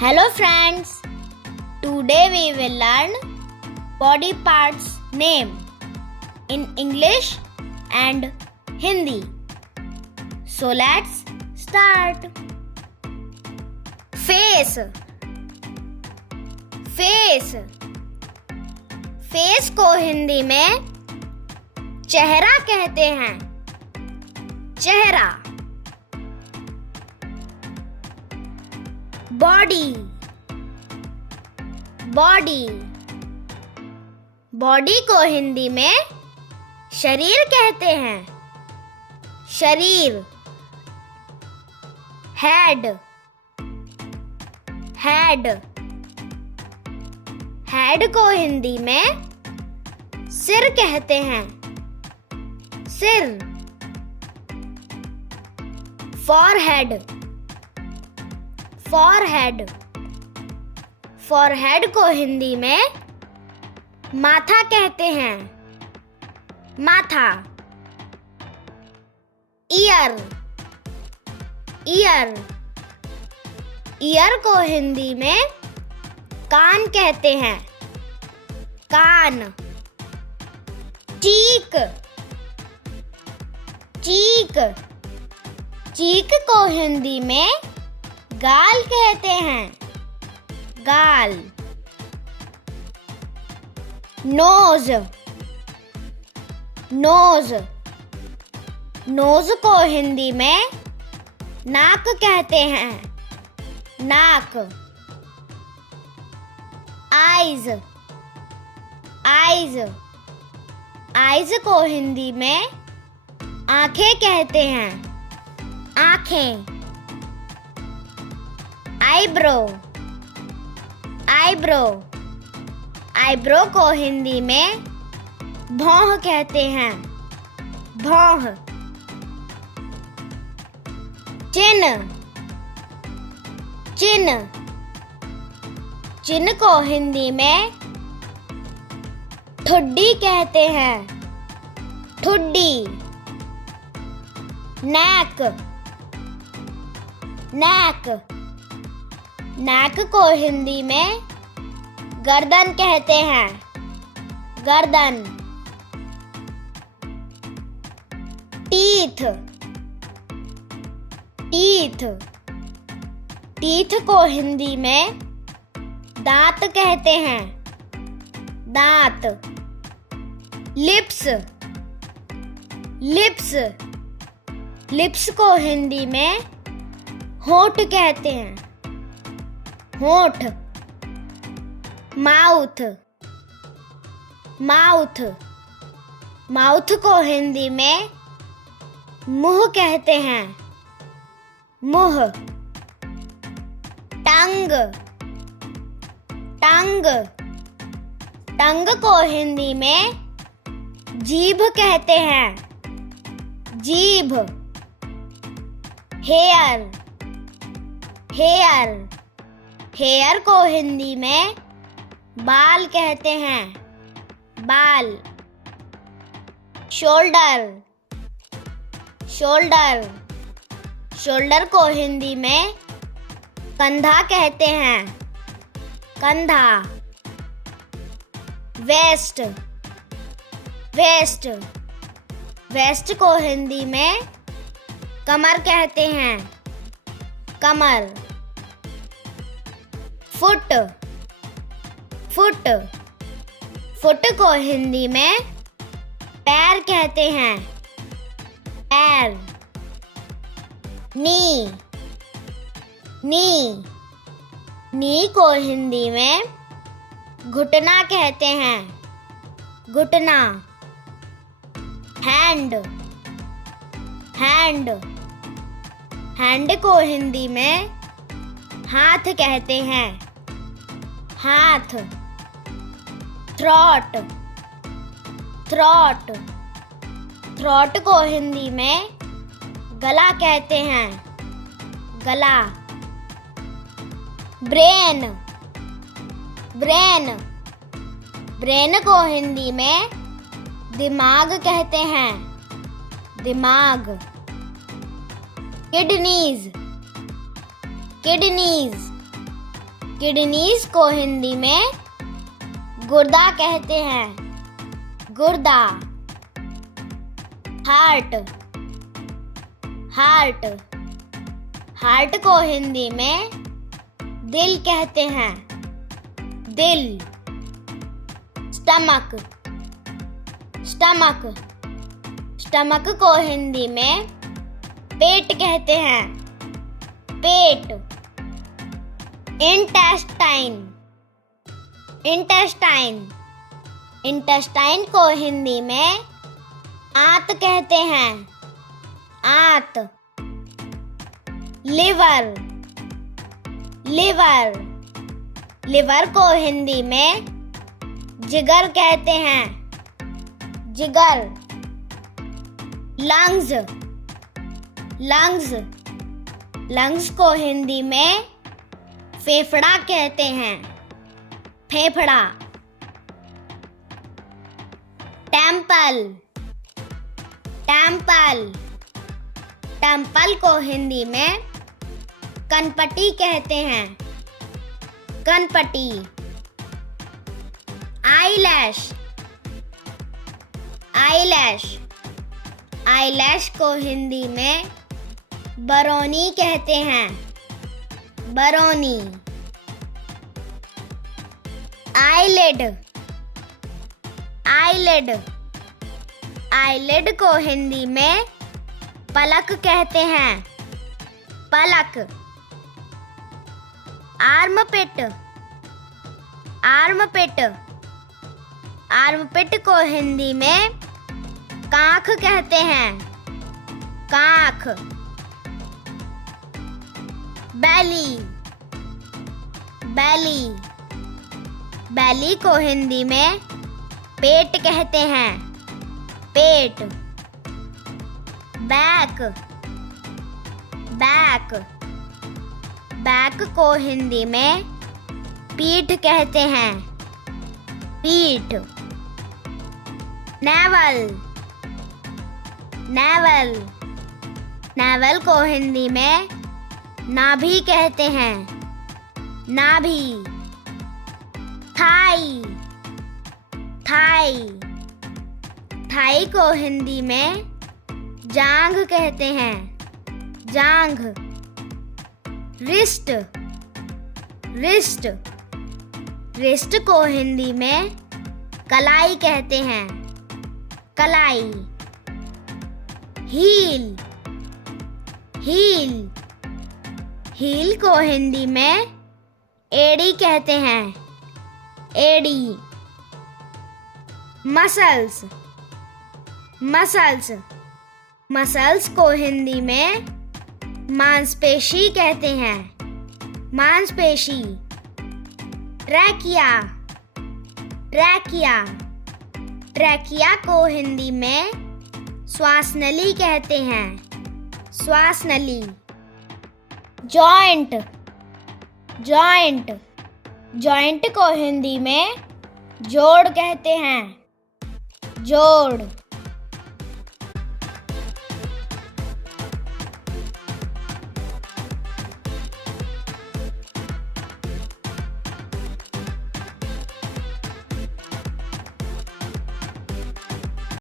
Hello friends, today we will learn body parts name in English and Hindi. So let's start. Face. Face. Face को हिंदी में चेहरा कहते हैं. चेहरा. Body. Body. Body को हिंदी में शरीर कहते हैं. शरीर. हेड. हेड. हेड को हिंदी में सिर कहते हैं. सिर. फॉरहेड. फॉरहेड. फॉरहेड को हिंदी में माथा कहते हैं. माथा. ईयर. ईयर. ईयर को हिंदी में कान कहते हैं. कान. चीक. चीक. चीक को हिंदी में गाल कहते हैं. गाल. नोज. नोज. नोज को हिंदी में नाक कहते हैं. नाक. आइज. आइज. आइज को हिंदी में आंखें कहते हैं. आंखें. आईब्रो. आईब्रो. आईब्रो को हिंदी में भौं कहते हैं. भौं. चिन. चिन. चिन को हिंदी में ठुड्डी कहते हैं. ठुड्डी. नेक. नेक. नेक को हिंदी में गर्दन कहते हैं. गर्दन. टीथ. टीथ. टीथ को हिंदी में दांत कहते हैं. दांत. लिप्स. लिप्स. लिप्स को हिंदी में होंठ कहते हैं. होंठ. माउथ. माउथ. माउथ को हिंदी में मुंह कहते हैं. मुंह. टंग. टंग. टंग को हिंदी में जीभ कहते हैं. जीभ. हेयर. हेयर. हेयर को हिंदी में बाल कहते हैं. बाल. शोल्डर. शोल्डर. शोल्डर को हिंदी में कंधा कहते हैं. कंधा. वेस्ट. वेस्ट. वेस्ट को हिंदी में कमर कहते हैं. कमर. फुट. फुट. फुट को हिंदी में पैर कहते हैं. पैर. नी. नी. नी को हिंदी में घुटना कहते हैं. घुटना. हैंड. हैंड. हैंड को हिंदी में हाथ कहते हैं. हाथ. थ्रोट. थ्रोट. थ्रोट को हिंदी में गला कहते हैं. गला. ब्रेन. ब्रेन. ब्रेन को हिंदी में दिमाग कहते हैं. दिमाग. किडनीज. किडनीज. किडनीज को हिंदी में गुर्दा कहते हैं, गुर्दा। हार्ट, हार्ट, हार्ट को हिंदी में दिल कहते हैं, दिल। स्टमक, स्टमक, स्टमक को हिंदी में पेट कहते हैं, पेट। इंटेस्टाइन, इंटेस्टाइन, इंटेस्टाइन को हिंदी में आंत कहते हैं, आंत। लिवर, लिवर, लिवर को हिंदी में जिगर कहते हैं, जिगर। लंग्स, लंग्स, लंग्स को हिंदी में फेफड़ा कहते हैं, फेफड़ा। टेम्पल, टेम्पल, टेम्पल को हिंदी में कनपटी कहते हैं, कनपटी। आईलैश, आईलैश, आईलैश को हिंदी में बरौनी कहते हैं, बरौनी। आईलिड, आईलिड, आईलिड को हिंदी में पलक कहते हैं, पलक। आर्मपिट, आर्मपिट, आर्मपिट को हिंदी में काख कहते हैं, काख। बैली, बैली, बैली को हिंदी में पेट कहते हैं, पेट। बैक, बैक, बैक को हिंदी में पीठ कहते हैं, पीठ। नेवल, नेवल, नेवल को हिंदी में नाभि कहते हैं, नाभि। थाई, थाई, थाई को हिंदी में जांघ कहते हैं, जांघ। रिस्ट, रिस्ट, रिस्ट को हिंदी में कलाई कहते हैं, कलाई। हील, हील, हील को हिंदी में एड़ी कहते हैं, एड़ी। मसल्स, मसल्स, मसल्स को हिंदी में मांसपेशी कहते हैं, मांसपेशी। ट्रैकिया, ट्रैकिया, ट्रैकिया को हिंदी में श्वासनली कहते हैं, श्वासनली। जॉइंट, जॉइंट, जॉइंट को हिंदी में जोड़ कहते हैं, जोड़।